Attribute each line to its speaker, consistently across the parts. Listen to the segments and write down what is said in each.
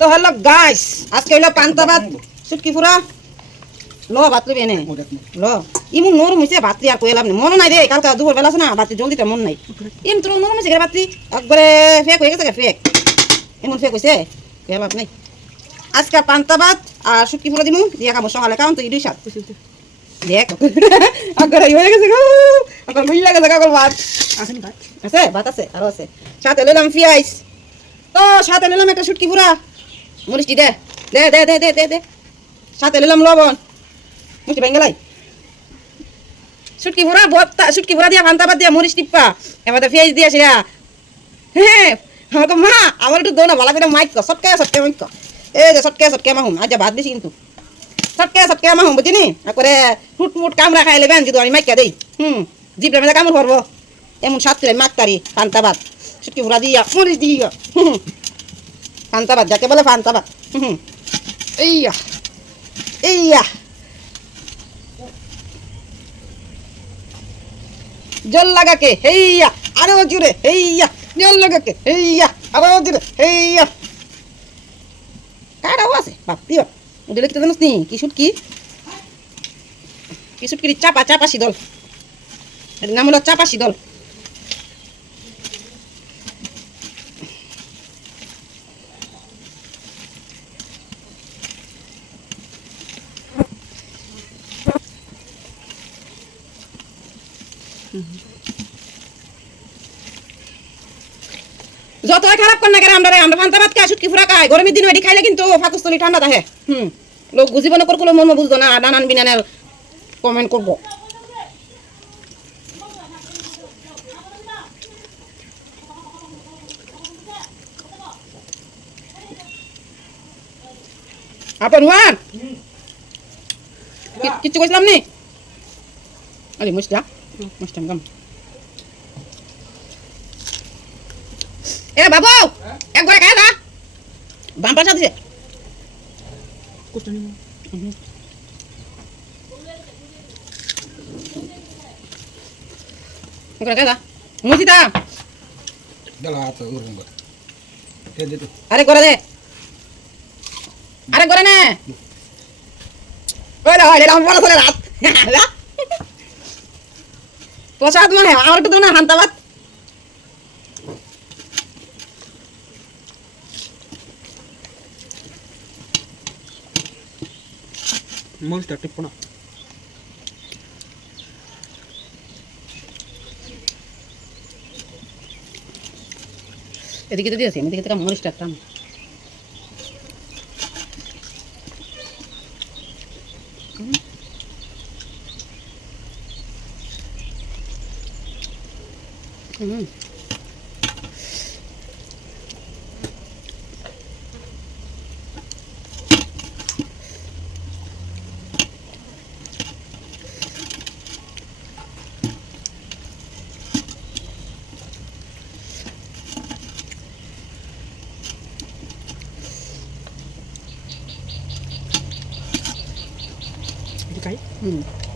Speaker 1: তো হলো গাইস আজকে হলো পান্তা ভাত সুটকি ফুরা। ল ভাত লবি এনে। ল। ইমু নরম হইছে ভাতরি আর কইলাম না মন নাই রে কালকা দুপুর বেলা আছে না ভাতরি জলদিটা মন নাই। ইম তোর নরম হইছে রে ভাতরি একবারে ফেক হয়ে গেছে ফেক এমন ফেক হইছে কইলাম নাই। আজকে পান্তা ভাত আর সুটকি ফুরা দিমু। দিয়া খাব সকালে কারণ তো ইডুই সাত। দেখ। আগর হয়ে গেছে গো। আগর মিল লাগে আগর ভাত।
Speaker 2: আসেনি ভাত?
Speaker 1: আছে ভাত আছে আরও আছে। সাথে নিলাম পিঁয়াজ তো সাথে নিলাম একটা শুটকি পুরা মরিচটি দে দে দে দে দে দে দে। সাথে নিলাম লবণ। মুষ্টি বেঙ্গলাই শুটকি পুরা ভর্তা শুটকি পুরা দিয়া ফান্তা বাদ দিয়া মরিচ টিপ্পা। এবার তো পেঁয়াজ দিয়া সেরা। হ্যাঁ আমাকে মা, আমার একটু দোনা ভালো করে মাইক সটকে সটকে, মাইক এই যে, সটকে সটকে, মাহুম, আজ ভাত বেশি কিন্তু। সটকে সটকে, মাহুম বুঝিনি একবারে ফুট ফুট কামড়া খাই লেবেন, যদি আমি মাইকা দেই। হুম জিপটা মেলে কামড় করব। এমন সাত করে মাকতারি পান্তা ভাত। শুটকি পুরা দিয়া মরিচ দিয়া। হুম পান্তা ভাত যাকে বলে পান্তা ভাত এইয়া এইয়া। জল লাগাকে, হেইয়া, আরও জুড়ে হেইয়া। জল লাগাকে, হেইয়া, আরও জুড়ে হেইয়া। কারাও আছে বাপ দিও ওটা লিখতে জানিস নি? কি শুটকি কি চাপা চাপা শীতল এর নাম হলো চাপা শীতল যতই খারাপ কর না কেন আমরা আমরা পান্তা ভাত খাই সুটকি ফুরা খাই গরমের দিন এটি খাইলে কিন্তু ফাকুস্তলি ঠান্ডা থাকে। হুম লোক বুঝিব না মর্ম বুঝতো না নানান বিনানের কমেন্ট করব। আপন ওয়ান কিচ্ছু কইছিলাম নি? আরে মুস্তা মুস্তাম গাম এ বাবু একবারে খায় না বাম পাশা দিছে
Speaker 2: কুটনি
Speaker 1: একবারে খায় না মুসিতা
Speaker 3: Dala ata urung ba. Kaya dito.
Speaker 1: আরে করে দে আরে করে নে ওই রে এটা আমার বড় রাত প্রসাদ মানে আমার একটু দাও না হান্তাবাদ
Speaker 2: মরিচটা টিপো না
Speaker 1: এদিকে তো দিয়েছি এদিকে থেকে মরিচটা একটা Mm. Okay.
Speaker 2: Mm.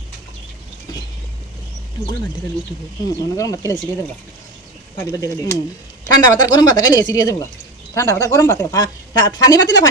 Speaker 1: ঠান্ডা ভাত আর গরম ভাত খাইলে সিরিয়ে দেবো ঠান্ডা ভাত আর গরম ভাত ফানি ভাত দিলে ফানি